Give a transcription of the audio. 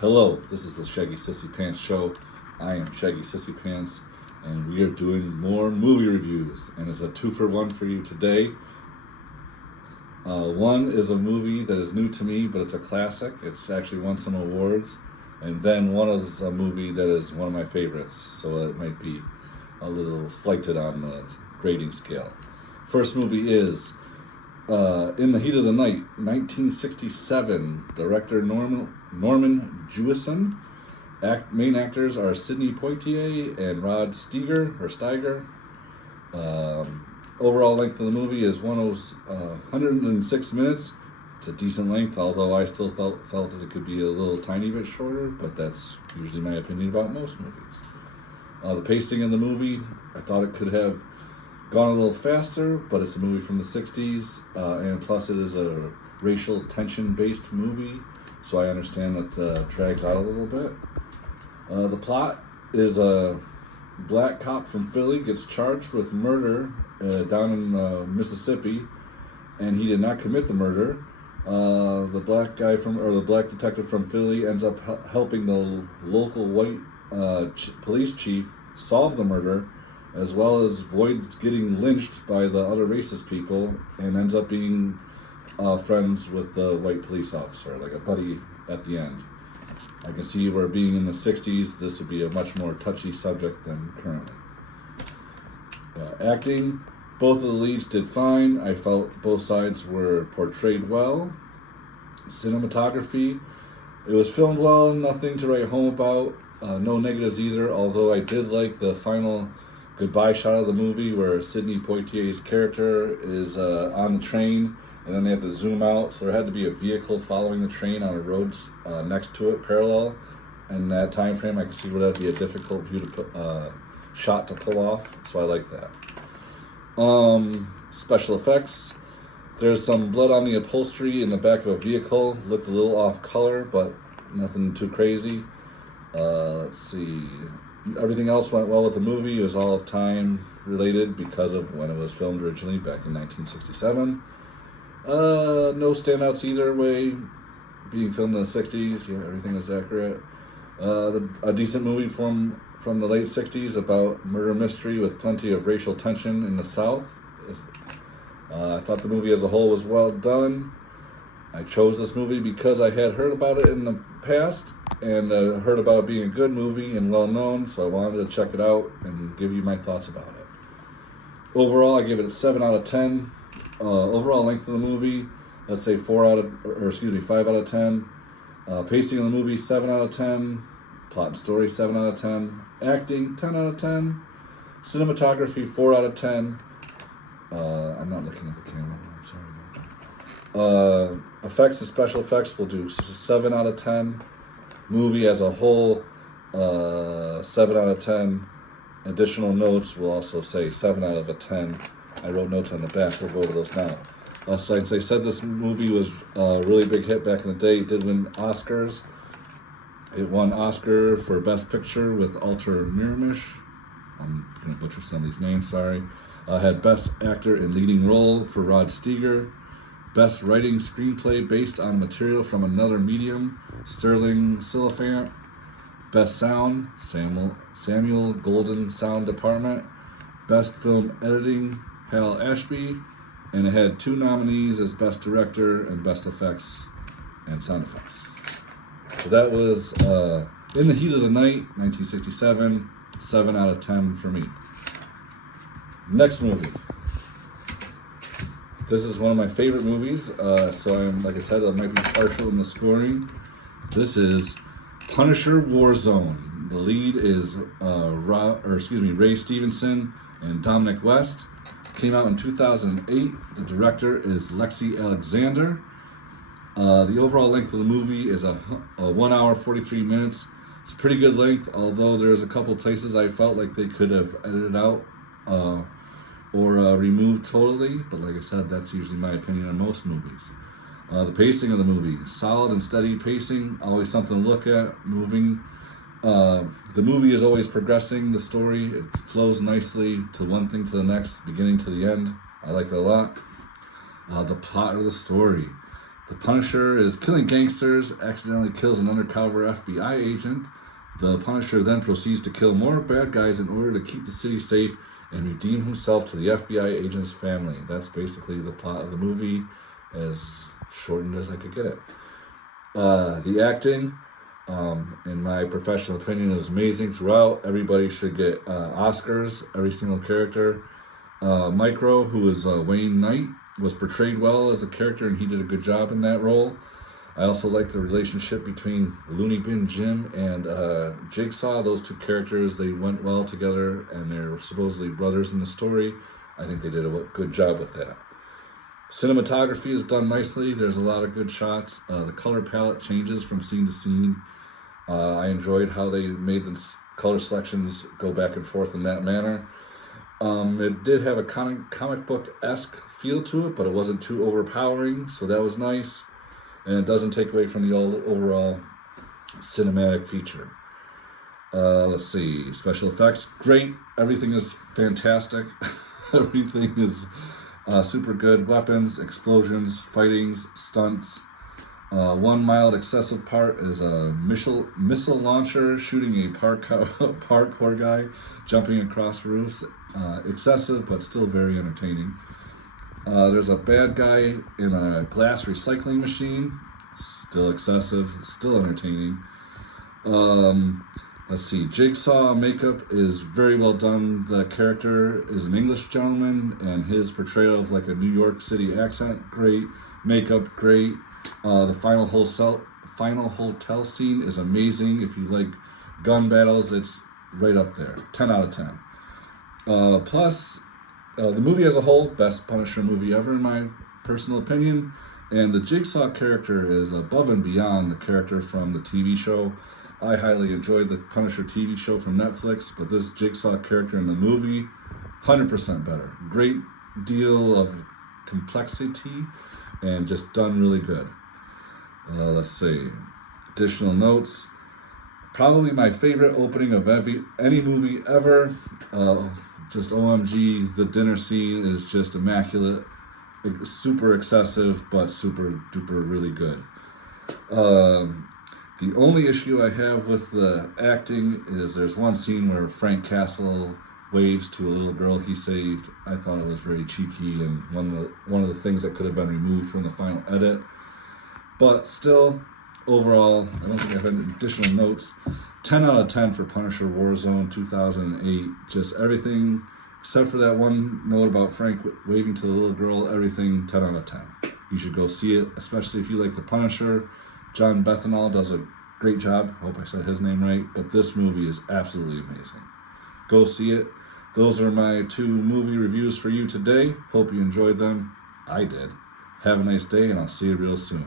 Hello, this is the Shaggy Sissy Pants Show. I am Shaggy Sissy Pants, and we are doing more movie reviews. And it's a 2-for-1 for you today. One is a movie that is new to me, but it's a classic. It's actually won some awards. And then one is a movie that is one of my favorites, so it might be a little slighted on the grading scale. First movie is In the Heat of the Night, 1967. Director Norman Jewison. Main actors are Sidney Poitier and Rod Steiger. Overall length of the movie is 106 minutes. It's a decent length, although I still felt that it could be a little tiny bit shorter, but that's usually my opinion about most movies. The pacing in the movie, I thought it could have gone a little faster, but it's a movie from the 60s, and plus it is a racial tension-based movie, so I understand that it drags out a little bit. The plot is a black cop from Philly gets charged with murder down in Mississippi, and he did not commit the murder. The black detective from Philly ends up helping the local white police chief solve the murder, as well as avoids getting lynched by the other racist people, and ends up being friends with the white police officer, like a buddy at the end. I can see where being in the 60s, this would be a much more touchy subject than currently. Acting, both of the leads did fine. I felt both sides were portrayed well. Cinematography, it was filmed well, nothing to write home about. No negatives either, although I did like the final goodbye shot of the movie where Sidney Poitier's character is on the train, and then they have to zoom out, so there had to be a vehicle following the train on a road next to it, parallel. And that time frame, I can see where that'd be a difficult view to put, shot to pull off, so I like that. Special effects. There's some blood on the upholstery in the back of a vehicle. Looked a little off color, but nothing too crazy. Let's see. Everything else went well with the movie. It was all time related because of when it was filmed originally back in 1967. No standouts either way. Being filmed in the 60s, yeah, everything is accurate. A decent movie from the late 60s about murder mystery with plenty of racial tension in the South. I thought the movie as a whole was well done. I chose this movie because I had heard about it in the past and heard about it being a good movie and well known, so I wanted to check it out and give you my thoughts about it. Overall, I give it a 7 out of 10. Overall length of the movie, let's say 5 out of 10. Pacing of the movie, 7 out of 10. Plot and story, 7 out of 10. Acting, 10 out of 10. Cinematography, 4 out of 10. I'm not looking at the camera, I'm sorry about that. Effects and special effects will do 7 out of 10. Movie as a whole, 7 out of 10. Additional notes will also say 7 out of a 10. I wrote notes on the back. We'll go over those now. Since I said this movie was a really big hit back in the day, it did win Oscars. It won Oscar for Best Picture with Walter Miramish. I'm going to butcher some of these names, sorry. Had Best Actor in Leading Role for Rod Steiger. Best Writing Screenplay based on material from another medium, Sterling Silliphant. Best Sound, Samuel Golden Sound Department. Best Film Editing, Hal Ashby. And it had 2 nominees as Best Director and Best Effects and Sound Effects. So that was In the Heat of the Night, 1967, 7 out of 10 for me. Next movie. This is one of my favorite movies, so like I said, I might be partial in the scoring. This is Punisher Warzone. The lead is Ray Stevenson and Dominic West. Came out in 2008. The director is Lexi Alexander. The overall length of the movie is a 1 hour 43 minutes. It's a pretty good length, although there's a couple places I felt like they could have edited out or removed totally. But like I said, that's usually my opinion on most movies. The pacing of the movie, solid and steady pacing, always something to look at, moving. The movie is always progressing, the story, it flows nicely to one thing to the next, beginning to the end. I like it a lot. The plot of the story. The Punisher is killing gangsters, accidentally kills an undercover FBI agent. The Punisher then proceeds to kill more bad guys in order to keep the city safe and redeem himself to the FBI agent's family. That's basically the plot of the movie, as shortened as I could get it. The acting, in my professional opinion, it was amazing throughout. Everybody should get Oscars, every single character. Micro, who is Wayne Knight, was portrayed well as a character, and he did a good job in that role. I also like the relationship between Looney Bin Jim and Jigsaw. Those two characters, they went well together, and they're supposedly brothers in the story. I think they did a good job with that. Cinematography is done nicely. There's a lot of good shots. The color palette changes from scene to scene. I enjoyed how they made the color selections go back and forth in that manner. It did have a comic book-esque feel to it, but it wasn't too overpowering, so that was nice. And it doesn't take away from the overall cinematic feature. Let's see, special effects, great. Everything is fantastic. Everything is super good. Weapons, explosions, fightings, stunts. One mild excessive part is a missile launcher shooting a parkour guy jumping across roofs. Excessive, but still very entertaining. There's a bad guy in a glass recycling machine. Still excessive, still entertaining. Let's see, Jigsaw makeup is very well done. The character is an English gentleman, and his portrayal of like a New York City accent, great. Makeup, great. The final hotel scene is amazing. If you like gun battles, it's right up there. 10 out of 10. Plus, the movie as a whole, best Punisher movie ever in my personal opinion. And the Jigsaw character is above and beyond the character from the TV show. I highly enjoyed the Punisher TV show from Netflix, but this Jigsaw character in the movie, 100% better. Great deal of complexity and just done really good. Let's see. Additional notes. Probably my favorite opening of any movie ever. Just OMG, the dinner scene is just immaculate. Super excessive, but super duper really good. The only issue I have with the acting is there's one scene where Frank Castle waves to a little girl he saved. I thought it was very cheeky and one of the things that could have been removed from the final edit. But still, overall, I don't think I have any additional notes. 10 out of 10 for Punisher Warzone 2008. Just everything, except for that one note about Frank waving to the little girl, everything 10 out of 10. You should go see it, especially if you like the Punisher. John Bernthal does a great job. I hope I said his name right. But this movie is absolutely amazing. Go see it. Those are my 2 movie reviews for you today. Hope you enjoyed them. I did. Have a nice day, and I'll see you real soon.